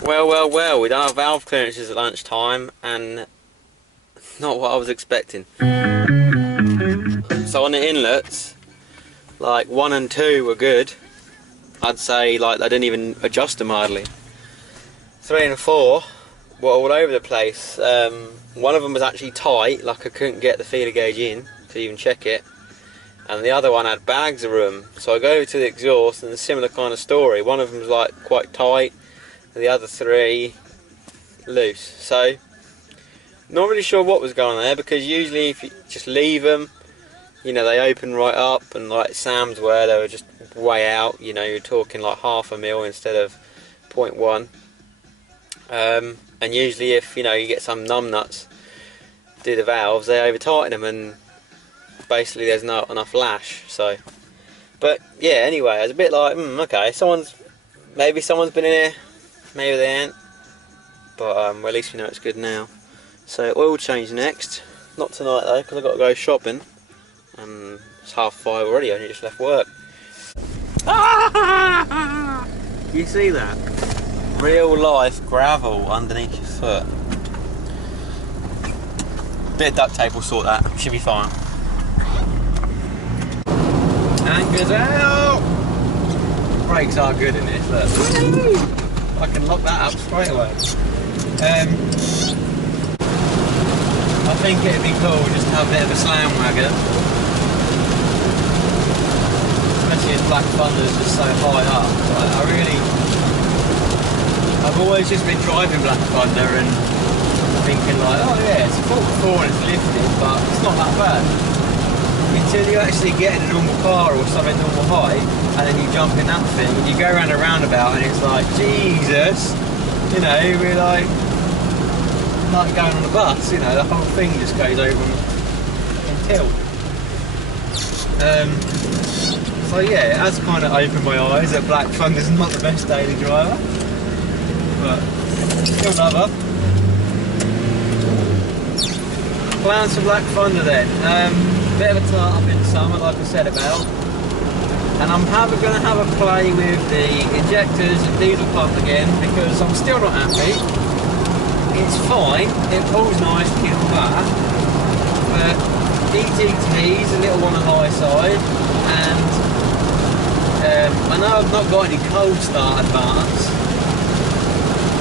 Well, we done our valve clearances at lunchtime and not what I was expecting. So on the inlets, like 1 and 2 were good. I'd say like they didn't even adjust them hardly. 3 and 4 were all over the place. One of them was actually tight, like I couldn't get the feeler gauge in to even check it. And the other one had bags of room. So I go over to the exhaust and a similar kind of story. One of them was like quite tight, and the other 3 loose. So not really sure what was going on there, because usually if you just leave them, you know, they open right up, and like Sam's were, they were just way out. You know, you're talking like 1/2 mil instead of 0.1. And usually if, you know, you get some numbnuts do the valves, they over tighten them and basically there's not enough lash. So, but yeah, anyway, I was a bit like, okay, maybe someone's been in here, maybe they ain't, but well, at least we know it's good now. So oil change next, not tonight though, because I've got to go shopping, and it's 5:30 already. I only just left work. You see that? Real life gravel underneath your foot. Bit of duct tape will sort that, should be fine. Anchors out! Brakes are good in this, look. I can lock that up straight away. I think it'd be cool just to have a bit of a slam wagon. Especially as Black Thunder's just so high up. I've always just been driving Black Thunder and thinking like, oh yeah, it's a 44 and it's lifted, but it's not that bad. Until you actually get in a normal car or something normal height, and then you jump in that thing, and you go around a roundabout and it's like, Jesus, you know, we're like going on a bus, you know, the whole thing just goes over and tilt. So yeah, it has kind of opened my eyes that Black Thunder's not the best daily driver, but still love her. Plans for Black Thunder then. Bit of a start up in summer, like I said about, and I'm going to have a play with the injectors and diesel pump again, because I'm still not happy. It's fine, it pulls nice to get that, but EGT's a little on the high side, and I know I've not got any cold start advance,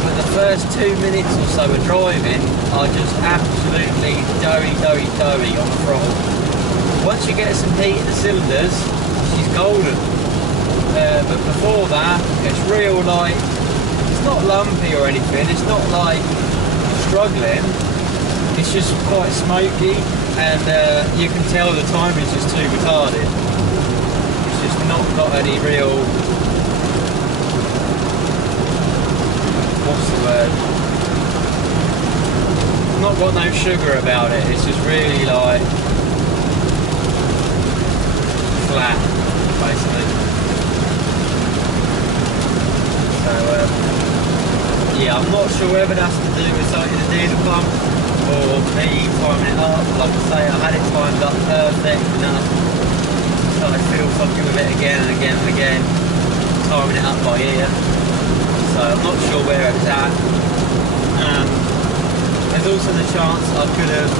but the first 2 minutes or so of driving are just absolutely doughy on the throttle. Once you get some heat in the cylinders, she's golden. But before that, it's real like, it's not lumpy or anything, it's not like struggling, it's just quite smoky, and you can tell the timing's just too retarded. It's just not got any real, what's the word? Not got no sugar about it, it's just really like flat, basically. So yeah, I'm not sure whether that's to do with something in the diesel pump or me timing it up. Like I say, I had it timed up perfect enough, so I feel fucking with it again and again and again, timing it up by ear. So I'm not sure where it's at. There's also the chance I could have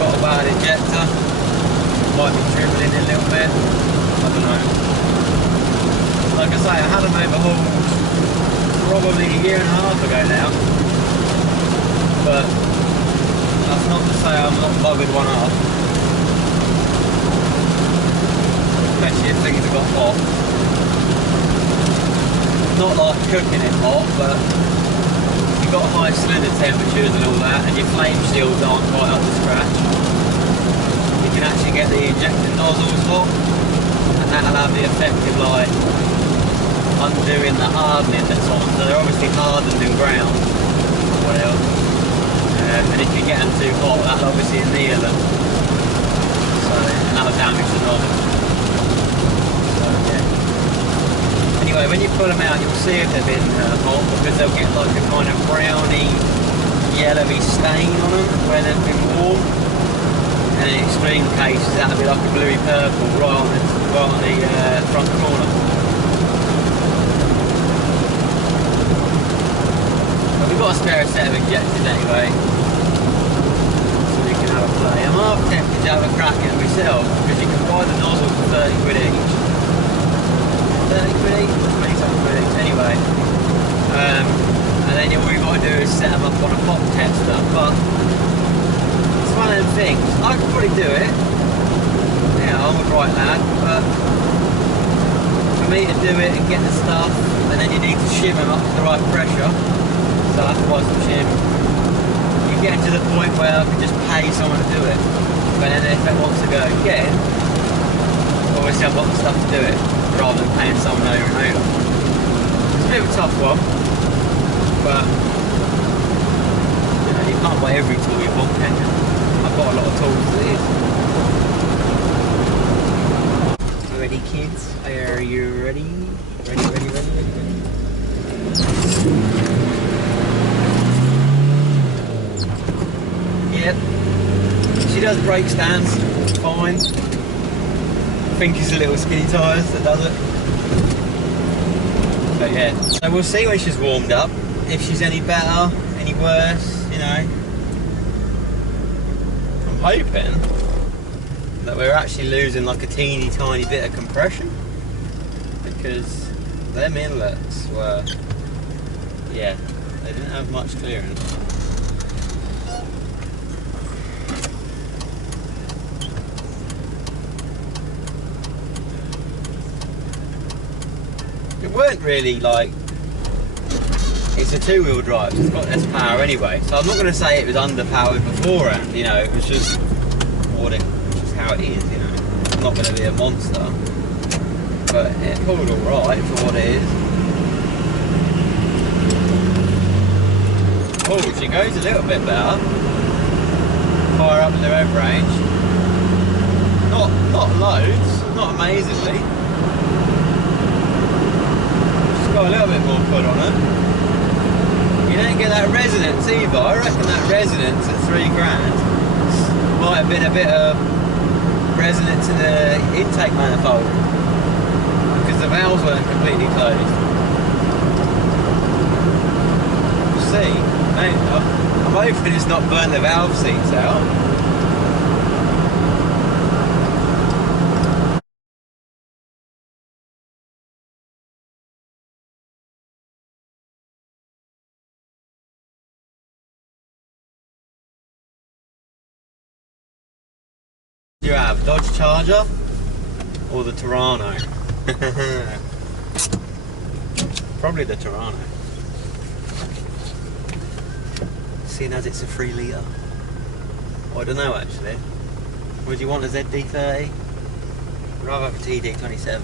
got a bad injector. Might be dribbling a little bit, I don't know. Like I say, I had them overhauled probably 1.5 years ago now, but that's not to say I'm not buggered one up, especially if things have got hot. Not like cooking it hot, but you've got high cylinder temperatures and all that, and your flame shields aren't quite up to scratch. You can actually get the injector nozzles hot, and that'll have the effect of like undoing the hardening that's on. So they're obviously hardened and ground or whatever, and if you get them too hot, that'll obviously anneal them, so, and that'll damage the nozzle. So yeah. Anyway, when you pull them out, you'll see if they've been hot, because they'll get like a kind of browny yellowy stain on them where they've been warm. And in extreme cases, that'll be like a bluey purple right on the front corner. spare set of injectors anyway, so we can have a play. I'm half tempted to have a crack at it myself, because you can buy the nozzle for 30 quid each. 30 quid each? 20 something quid each, anyway. And then all you've got to do is set them up on a pop tester, but it's one of them things. I could probably do it. Yeah, I'm a bright lad, but for me to do it and get the stuff, and then you need to shim them up to the right pressure, so I have to buy some shim. You get to the point where I can just pay someone to do it, but then if it wants to go again, obviously I've got the stuff to do it, rather than paying someone over and over. It's a bit of a tough one, but you know, you can't buy every tool you want, can you? I've got a lot of tools as it is. Ready, kids? Are you ready? Ready. Yep. She does brake stands, fine. I think it's a little skinny tyres that does it. But yeah. So we'll see when she's warmed up. If she's any better, any worse, you know. I'm hoping that we're actually losing like a teeny tiny bit of compression, because them inlets were, yeah, they didn't have much clearance. It weren't really like, it's a two-wheel drive, so it's got less power anyway, so I'm not going to say it was underpowered beforehand, you know, it was just what it, how it is, you know. It's not going to be a monster, but it pulled alright for what it is. Oh, she goes a little bit better. Fire up in the rev range. Not loads, not amazingly. She's got a little bit more put on her. You don't get that resonance either. I reckon that resonance at £3 might have been a bit of resonance in the intake manifold, because the valves weren't completely closed. We'll see. I'm hoping it's not burnt the valve seats out. You have Dodge Charger or the Toronto? Probably the Toronto, seeing as it's a 3 litre. Well, I don't know actually. Would you want a ZD30? I'd rather have a TD27.